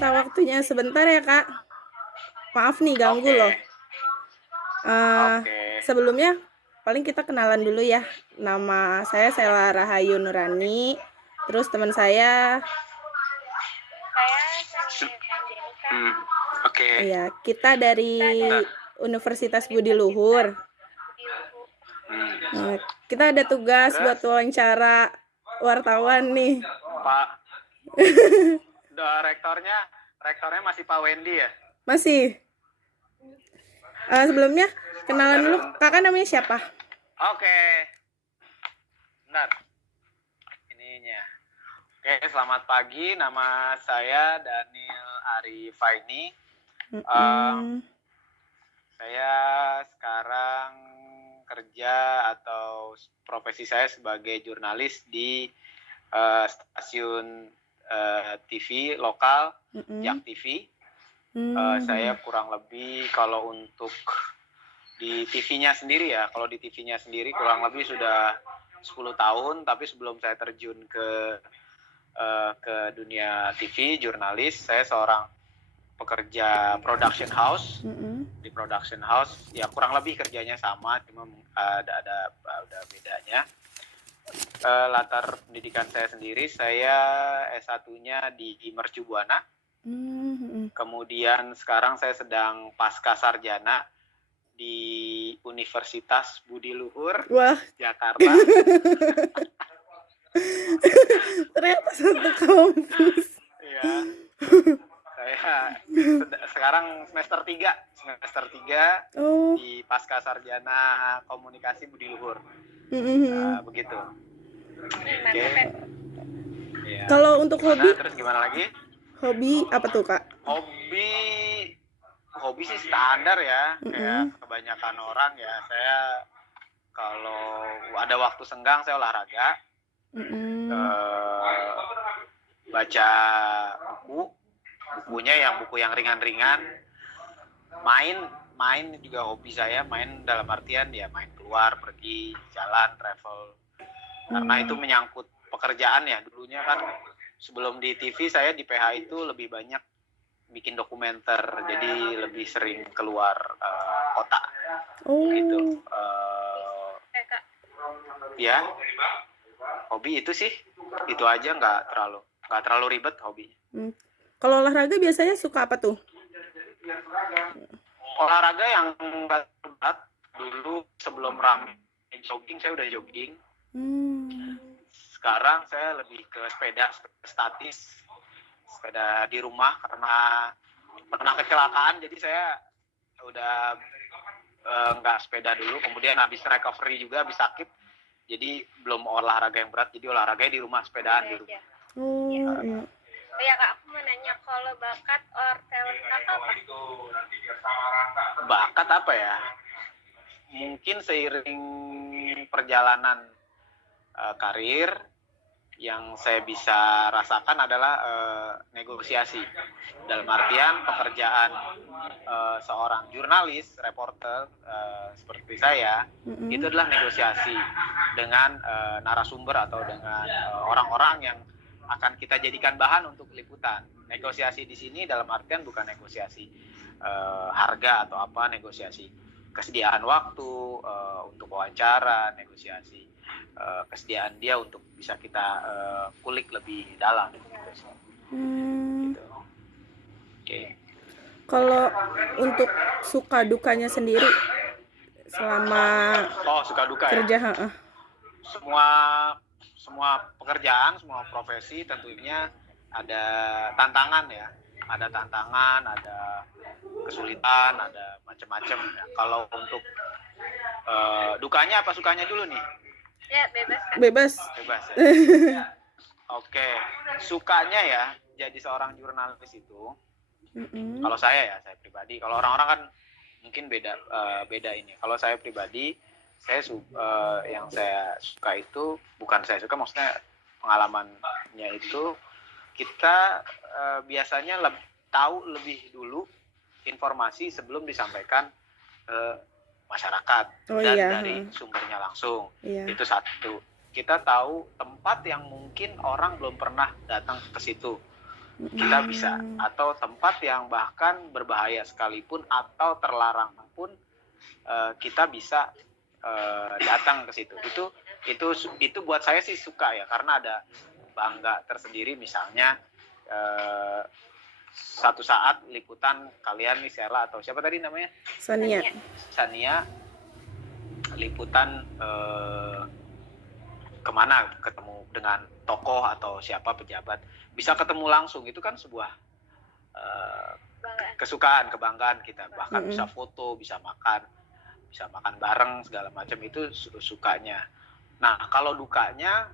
minta waktunya sebentar ya, Kak. Maaf nih ganggu Oke, loh. oke. Sebelumnya paling kita kenalan dulu ya. Nama saya Sela Rahayu Nurani. Terus teman saya, Oke. ya kita dari Bentar. Universitas Budi Luhur. Nah, kita ada tugas Terus? buat wawancara wartawan nih. Pak, rektornya masih Pak Wendy ya? Masih. Sebelumnya kenalan dulu. Kakak namanya siapa? Oke. Bentar. Ininya. Oke, selamat pagi. Nama saya Daniel Arifaini. Saya sekarang kerja atau profesi saya sebagai jurnalis di stasiun TV lokal, Jak TV. Saya kurang lebih kalau untuk di TV-nya sendiri ya, kalau di TV-nya sendiri kurang lebih sudah 10 tahun, tapi sebelum saya terjun ke dunia TV, jurnalis, saya seorang pekerja production house. Di production house ya kurang lebih kerjanya sama, cuma ada bedanya. Latar pendidikan saya sendiri, saya S1-nya di Mercu Buana. Kemudian sekarang saya sedang pasca sarjana di Universitas Budi Luhur, Jakarta. Ternyata satu kampus. Ya. Saya sekarang semester 3 di pasca sarjana komunikasi Budi Luhur. Begitu. Okay. Ya. Kalau untuk hobi? Terus gimana lagi? Hobi apa tuh, Kak? Hobi sih standar ya, kayak kebanyakan orang ya. Saya kalau ada waktu senggang saya olahraga, baca bukunya buku yang ringan-ringan, main juga hobi saya. Main dalam artian ya main keluar, pergi jalan, travel, karena itu menyangkut pekerjaan ya. Dulunya kan sebelum di TV saya di PH itu lebih banyak bikin dokumenter, jadi lebih sering keluar kota gitu. Ya hobi itu sih itu aja, nggak terlalu ribet hobinya. Kalau olahraga biasanya suka apa tuh? Olahraga yang nggak berat. Dulu sebelum ramai jogging saya udah jogging. Sekarang saya lebih ke sepeda statis, sepeda di rumah karena pernah kecelakaan, jadi saya udah nggak sepeda dulu. Kemudian habis recovery juga, habis sakit, jadi belum olahraga yang berat, jadi olahraganya di rumah, sepedaan di rumah. Ya Kak, aku mau nanya, kalau bakat or talent Kakak apa? Bakat apa ya? Mungkin seiring perjalanan karir, yang saya bisa rasakan adalah negosiasi. Dalam artian pekerjaan seorang jurnalis, reporter seperti saya, itu adalah negosiasi dengan narasumber atau dengan orang-orang yang akan kita jadikan bahan untuk liputan. Negosiasi di sini dalam artian bukan negosiasi harga atau apa, negosiasi kesediaan waktu untuk wawancara, negosiasi kesediaan dia untuk bisa kita kulik lebih dalam. Gitu. Okay. Kalau untuk suka dukanya sendiri selama suka duka kerja, ya? Semua pekerjaan, semua profesi tentunya ada tantangan ya. Ada tantangan, ada kesulitan, ada macam-macam ya. Kalau untuk dukanya apa sukanya dulu nih? Ya, bebas Kak. Bebas ya. Oke. Sukanya ya jadi seorang jurnalis itu, kalau saya pribadi. Kalau orang-orang kan mungkin beda ini. Kalau saya pribadi, yang saya suka itu, bukan saya suka, maksudnya pengalamannya itu, kita biasanya tahu lebih dulu informasi sebelum disampaikan masyarakat dari sumbernya langsung. Itu satu. Kita tahu tempat yang mungkin orang belum pernah datang ke situ. kita bisa, atau tempat yang bahkan berbahaya sekalipun atau terlarang pun kita bisa datang ke situ. Itu buat saya sih suka ya, karena ada bangga tersendiri. Misalnya satu saat liputan kalian nih, Sela atau siapa tadi namanya, Sania liputan kemana, ketemu dengan tokoh atau siapa pejabat, bisa ketemu langsung, itu kan sebuah kesukaan, kebanggaan kita. Bahkan bisa foto, bisa makan bareng segala macam, itu sukanya. Nah, kalau dukanya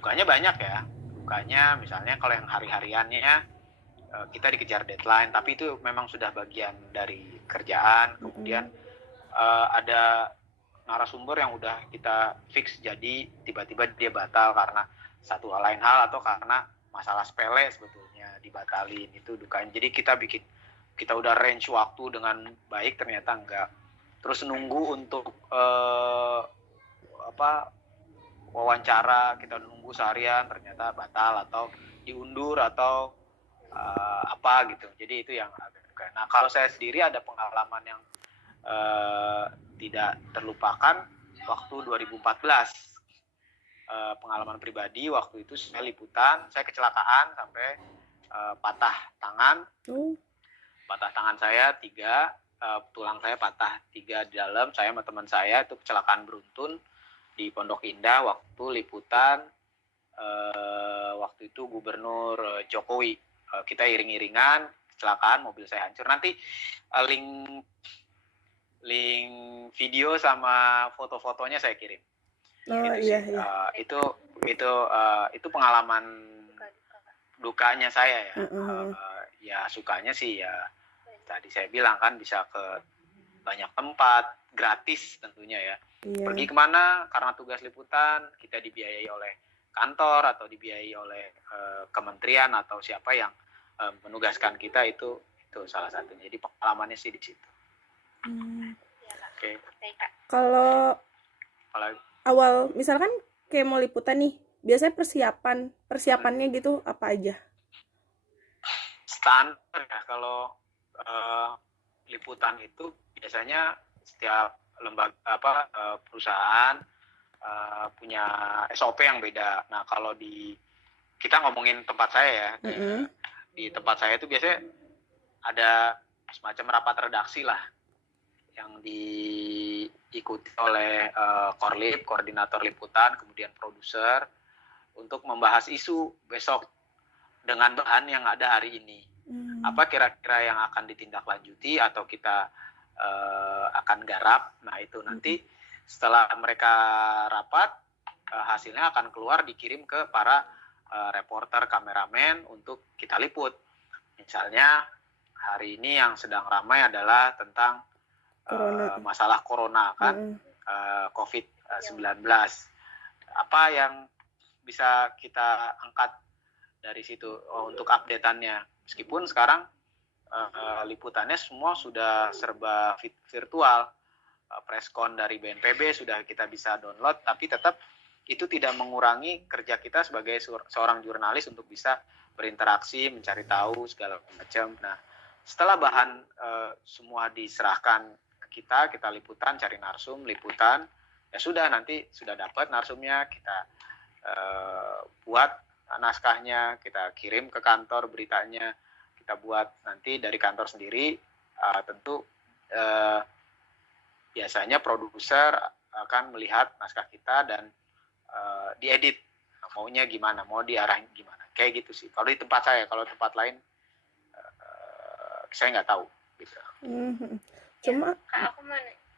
banyak ya. Dukanya misalnya kalau yang hari-hariannya kita dikejar deadline, tapi itu memang sudah bagian dari kerjaan. Kemudian ada narasumber yang udah kita fix, jadi tiba-tiba dia batal karena satu lain hal atau karena masalah sepele sebetulnya dibatalin, itu dukanya. Jadi kita udah range waktu dengan baik, ternyata enggak. Terus nunggu untuk wawancara, kita nunggu seharian ternyata batal atau diundur atau apa gitu. Jadi itu yang agak duka. Nah, kalau saya sendiri ada pengalaman yang tidak terlupakan waktu 2014. Pengalaman pribadi waktu itu saya liputan, saya kecelakaan sampai patah tangan. Patah tangan saya 3, tulang saya patah 3 di dalam. Saya sama teman saya itu kecelakaan beruntun di Pondok Indah waktu liputan waktu itu Gubernur Jokowi. Kita iring-iringan, kecelakaan, mobil saya hancur. Nanti link video sama foto-fotonya saya kirim. Iya. Itu pengalaman dukanya saya ya. Ya sukanya sih ya tadi saya bilang kan, bisa ke banyak tempat gratis tentunya ya. Pergi kemana karena tugas liputan, kita dibiayai oleh kantor atau dibiayai oleh kementerian atau siapa yang menugaskan kita, itu salah satunya. Jadi pengalamannya sih di situ. Oke. Kalau awal misalkan kayak mau liputan nih, biasanya persiapannya gitu apa aja? Standar ya, kalau liputan itu biasanya setiap lembaga perusahaan punya SOP yang beda. Nah, kalau kita ngomongin tempat saya ya, di tempat saya itu biasanya ada semacam rapat redaksi lah yang diikuti oleh Korlip, koordinator liputan, kemudian produser, untuk membahas isu besok dengan bahan yang ada hari ini. Apa kira-kira yang akan ditindaklanjuti atau kita akan garap. Nah, itu nanti setelah mereka rapat, hasilnya akan keluar, dikirim ke para reporter, kameramen untuk kita liput. Misalnya hari ini yang sedang ramai adalah tentang masalah corona kan, COVID-19. Apa yang bisa kita angkat dari situ untuk update-annya? Meskipun sekarang liputannya semua sudah serba virtual, preskon dari BNPB sudah kita bisa download, tapi tetap itu tidak mengurangi kerja kita sebagai seorang jurnalis untuk bisa berinteraksi, mencari tahu segala macam. Nah, setelah bahan semua diserahkan ke kita liputan, cari narsum, liputan, ya sudah, nanti sudah dapat narsumnya, kita buat naskahnya, kita kirim ke kantor beritanya, kita buat nanti dari kantor sendiri. Tentu biasanya produser akan melihat naskah kita dan diedit, maunya gimana, mau diarahin gimana, kayak gitu sih. Kalau di tempat saya, kalau tempat lain saya nggak tahu. Gitu. Cuma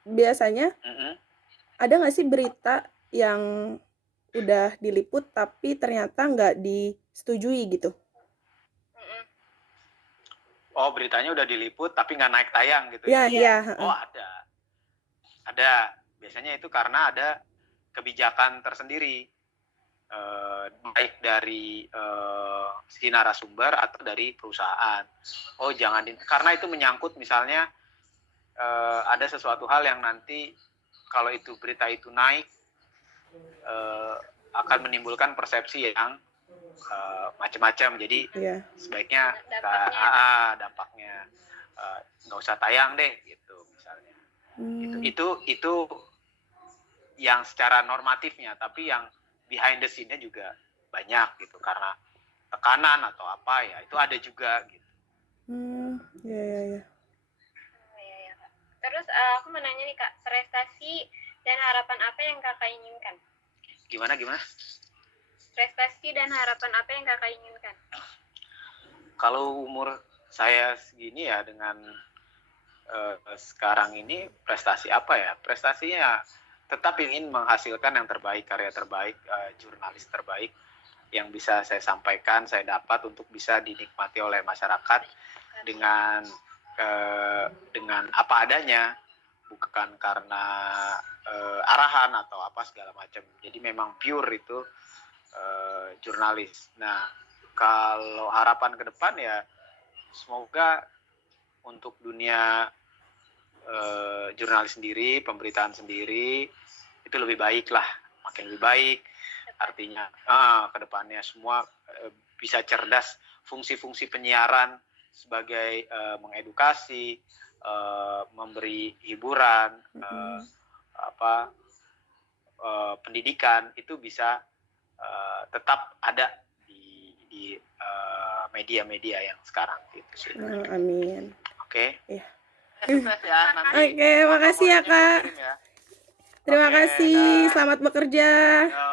biasanya ada nggak sih berita yang udah diliput tapi ternyata nggak disetujui gitu? Oh, beritanya udah diliput tapi nggak naik tayang gitu ya? Iya. Oh, ada. Biasanya itu karena ada kebijakan tersendiri, baik dari si narasumber atau dari perusahaan. Oh, jangan karena itu menyangkut misalnya ada sesuatu hal yang nanti kalau itu berita itu naik akan menimbulkan persepsi yang macam-macam. Jadi Iya. sebaiknya dampaknya nggak usah tayang deh gitu misalnya. Itu yang secara normatifnya, tapi yang behind the scene-nya juga banyak gitu karena tekanan atau apa ya itu ada juga gitu. Ya. Iya, Kak. Terus aku mau nanya nih Kak, prestasi dan harapan apa yang Kakak inginkan? Gimana? Prestasi dan harapan apa yang Kakak inginkan? Kalau umur saya segini ya dengan sekarang ini prestasi apa ya? Prestasinya tetap ingin menghasilkan yang terbaik, karya terbaik, jurnalis terbaik yang bisa saya sampaikan, saya dapat untuk bisa dinikmati oleh masyarakat dengan apa adanya, bukan karena arahan atau apa segala macam. Jadi memang pure itu jurnalis. Nah, kalau harapan ke depan ya semoga untuk dunia jurnalis sendiri, pemberitaan sendiri itu lebih baik lah, makin lebih baik. Artinya ke depannya semua bisa cerdas, fungsi-fungsi penyiaran sebagai mengedukasi, memberi hiburan, pendidikan itu bisa tetap ada di media-media yang sekarang gitu sih. Amin. Oke. Iya. Sukses ya nanti. Oke, makasih ya Kak. Ya. Terima Oke, kasih. dah. Selamat bekerja. Yo.